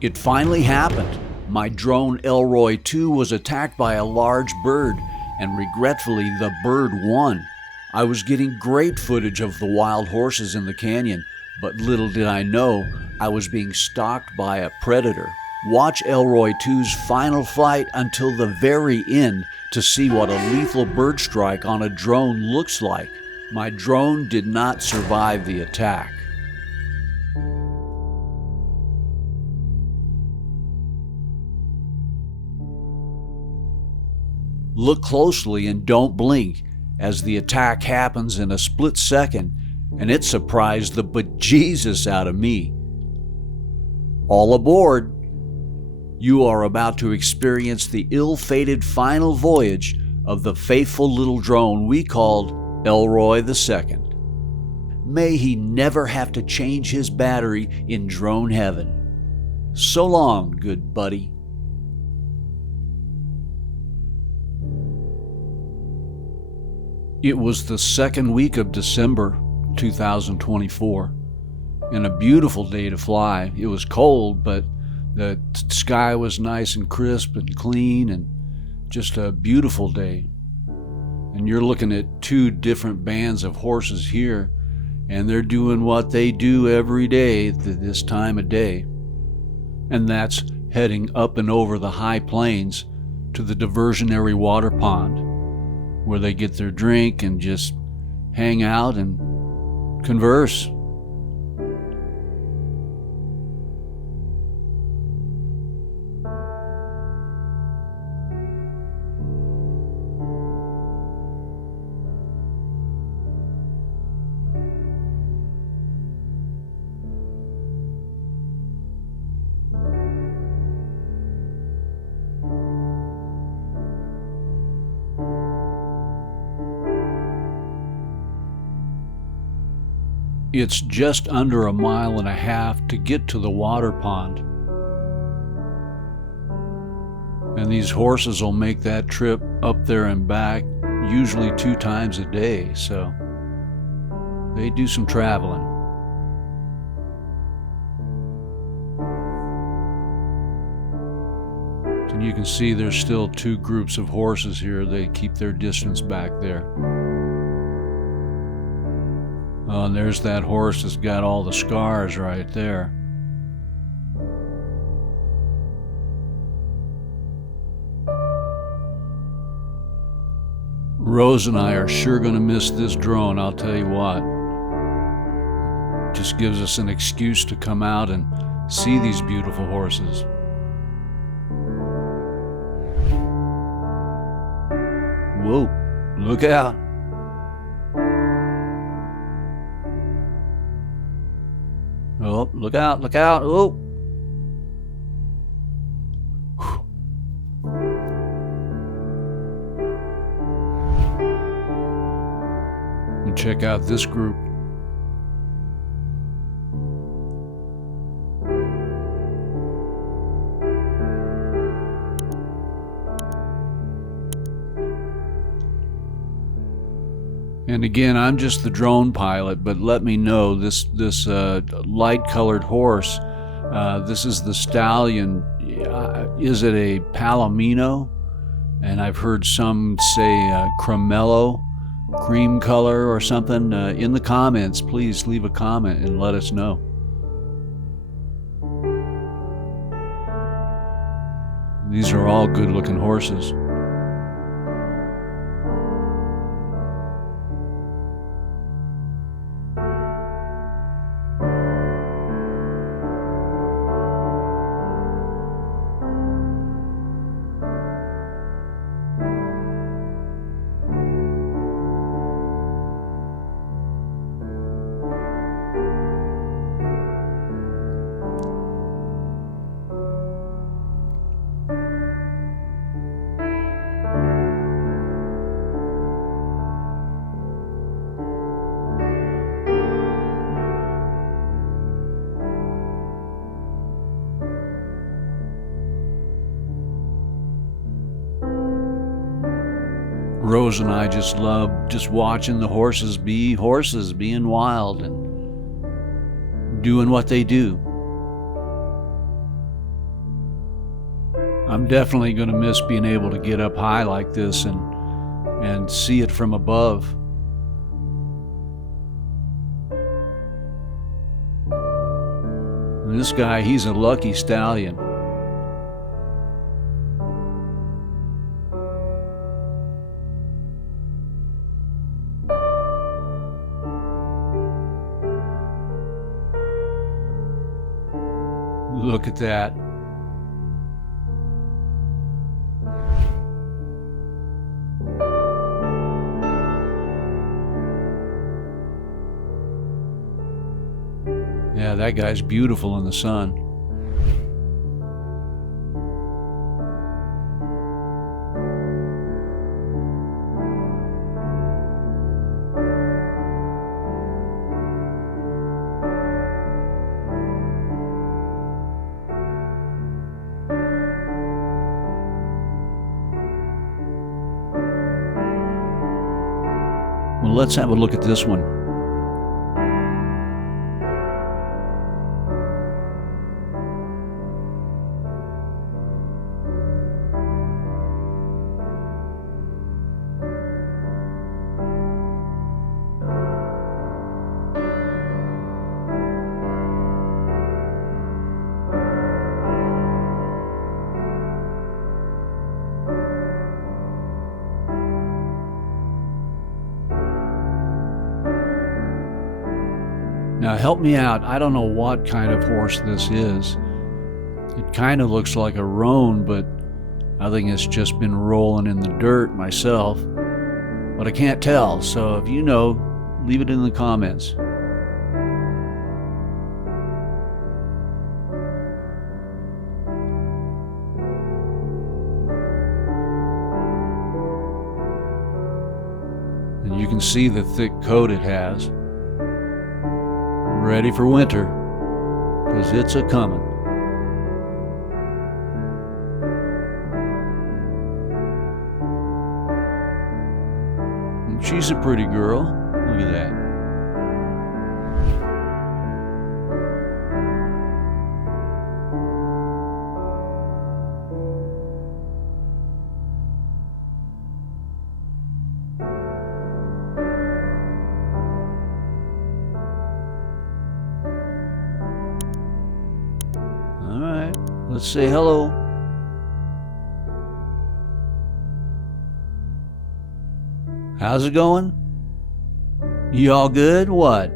It finally happened. My drone Elroy 2 was attacked by a large bird, and regretfully, the bird won. I was getting great footage of the wild horses in the canyon, but little did I know I was being stalked by a predator. Watch Elroy 2's final flight until the very end to see what a lethal bird strike on a drone looks like. My drone did not survive the attack. Look closely and don't blink, as the attack happens in a split second, and it surprised the bejesus out of me. All aboard! You are about to experience the ill-fated final voyage of the faithful little drone we called Elroy II. May he never have to change his battery in drone heaven. So long, good buddy. It was the second week of December 2024, and a beautiful day to fly. It was cold, but the sky was nice and crisp and clean, and just a beautiful day. And you're looking at two different bands of horses here, and they're doing what they do every day at this time of day. And that's heading up and over the high plains to the diversionary water pond, where they get their drink and just hang out and converse. It's just under 1.5 miles to get to the water pond. And these horses will make that trip up there and back usually 2 times a day, so they do some traveling. And you can see there's still 2 groups of horses here. They keep their distance back there. Oh, and there's that horse that's got all the scars right there. Rose and I are sure going to miss this drone, I'll tell you what. Just gives us an excuse to come out and see these beautiful horses. Whoa, look out. Oh, look out, look out. Oh. And check out this group. And again, I'm just the drone pilot, but let me know, this light-colored horse, this is the stallion. Is it a Palomino? And I've heard some say Cremello, cream color or something. In the comments, please leave a comment and let us know. These are all good-looking horses. Rose and I just love just watching the horses be horses, being wild and doing what they do. I'm definitely going to miss being able to get up high like this and see it from above. And this guy, he's a lucky stallion. Look at that. Yeah, that guy's beautiful in the sun. Well, let's have a look at this one. Now help me out. I don't know what kind of horse this is. It kind of looks like a roan, but I think it's just been rolling in the dirt myself. But I can't tell, so if you know, leave it in the comments. And you can see the thick coat it has. Ready for winter, 'cause it's a coming. And she's a pretty girl. Look at that. All right, let's say hello. How's it going? You all good? What?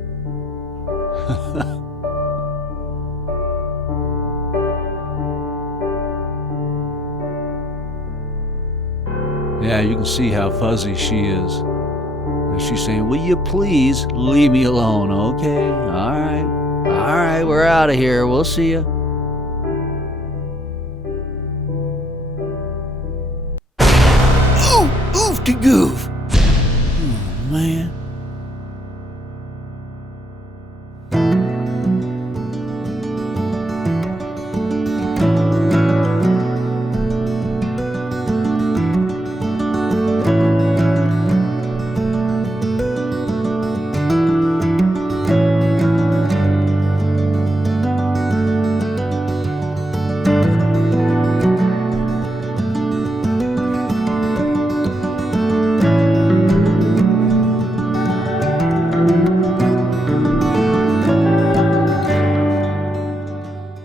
Yeah, you can see how fuzzy she is. And she's saying, will you please leave me alone? Okay, all right, we're out of here. We'll see you. Oof to goof. Oh, man.